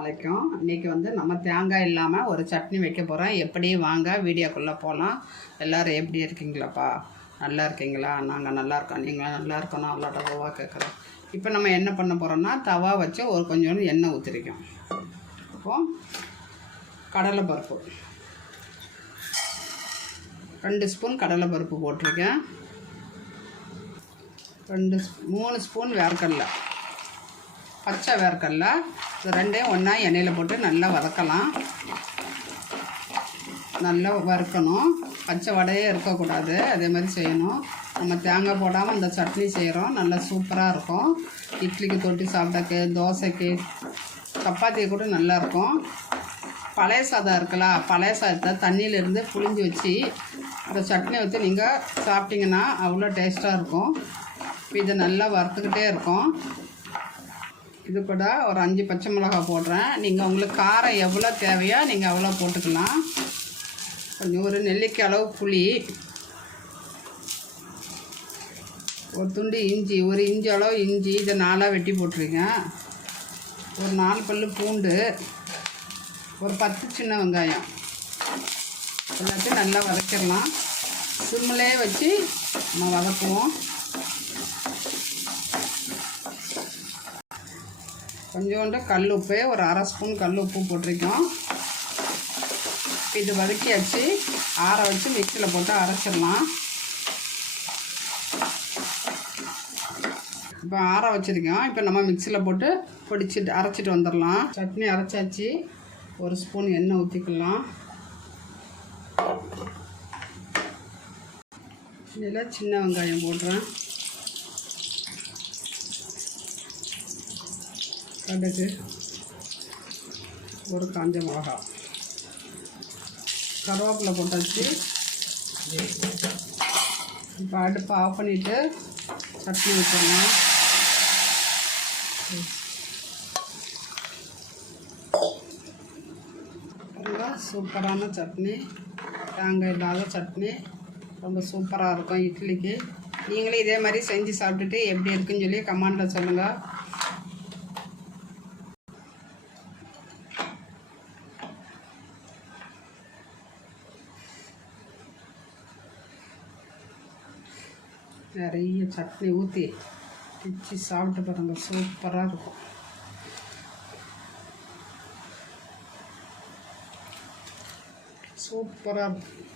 அலைக்கும். இன்றைக்கி வந்து நம்ம தேங்காய் இல்லாமல் ஒரு சட்னி வைக்க போகிறோம் எப்படி? வாங்க வீடியோக்குள்ளே போகலாம் எல்லோரும் எப்படி இருக்கீங்களாப்பா? நல்லா இருக்கீங்களா? நாங்கள் நல்லா இருக்கோம். நீங்கள் நல்லா இருக்கணும். நல்லா டவாக கேட்குறோம் இப்போ நம்ம என்ன பண்ண போகிறோம்னா தவா வச்சு ஒரு கொஞ்சோண்டு எண்ணெய் ஊற்றிருக்கோம் இப்போ கடலைப்பருப்பு ரெண்டு ஸ்பூன் கடலைப்பருப்பு போட்டிருக்கேன். ரெண்டு மூணு ஸ்பூன் வேர்க்கடலை. பச்சை வேர்க்கடலை. இது ரெண்டையும் ஒன்றா எண்ணெயில் போட்டு நல்லா வதக்கலாம். நல்லா வறுக்கணும். பச்சை வடையே இருக்கக்கூடாது. அதே மாதிரி செய்யணும். நம்ம தேங்காய் போடாமல் இந்த சட்னி செய்கிறோம் நல்லா சூப்பராக இருக்கும். இட்லிக்கு தொட்டி சாப்பிட்டக்கு தோசைக்கு சப்பாத்தி கூட நல்லா இருக்கும். பழைய சாதம் இருக்குல்ல பழைய சாதத்தை தண்ணியிலேருந்து புளிஞ்சு வச்சு அந்த சட்னி வச்சு நீங்கள் சாப்பிட்டீங்கன்னா அவ்வளோ டேஸ்ட்டாக இருக்கும். இதை நல்லா வறுத்துக்கிட்டே இருக்கும். இது கூட ஒரு அஞ்சு பச்சை மிளகாய் போடுறேன். நீங்கள் உங்களுக்கு காரம் எவ்வளோ தேவையோ நீங்கள் அவ்வளோ போட்டுக்கலாம். கொஞ்சம் ஒரு நெல்லிக்காய் அளவு புளி ஒரு துண்டு இஞ்சி ஒரு இஞ்சி அளவு இஞ்சி இதை நாலாக வெட்டி போட்டுருங்க. ஒரு நாலு பல் பூண்டு ஒரு பத்து சின்ன வெங்காயம். எல்லாத்தையும் நல்லா வதக்கிடலாம். சிம்மிலே வச்சு நம்ம வதக்குவோம். கொஞ்சோண்டு கல் உப்பு ஒரு அரை ஸ்பூன் கல் உப்பு போட்டிருக்கோம். இது வதக்கியாச்சு. ஆற வச்சு மிக்சியில் போட்டு அரைச்சிடலாம். இப்போ ஆற வச்சுருக்கோம். இப்போ நம்ம மிக்சியில் போட்டு பொடிச்சிட்டு அரைச்சிட்டு வந்துடலாம். சட்னி அரைச்சாச்சு. ஒரு ஸ்பூன் எண்ணெய் ஊற்றிக்கலாம் இதில் சின்ன வெங்காயம் போடுறேன். கடுகு ஒரு காஞ்ச மிளகா. கருவேப்பிலை போட்டாச்சு. இப்போ அடுப்பை ஆஃப் பண்ணிவிட்டு சட்னி வச்சிடலாம் ரொம்ப சூப்பரான சட்னி. தேங்காய் இல்லாத சட்னி. ரொம்ப சூப்பராக இருக்கும் இட்லிக்கு. நீங்களே இதே மாதிரி செஞ்சு சாப்பிட்டுட்டு எப்படி இருக்குன்னு சொல்லி கமெண்டில் சொல்லுங்கள் நிறைய சட்னி ஊற்றி பிச்சு சாப்பிட்டு பாருங்க. சூப்பராக இருக்கும். சூப்பராக இருக்கும்.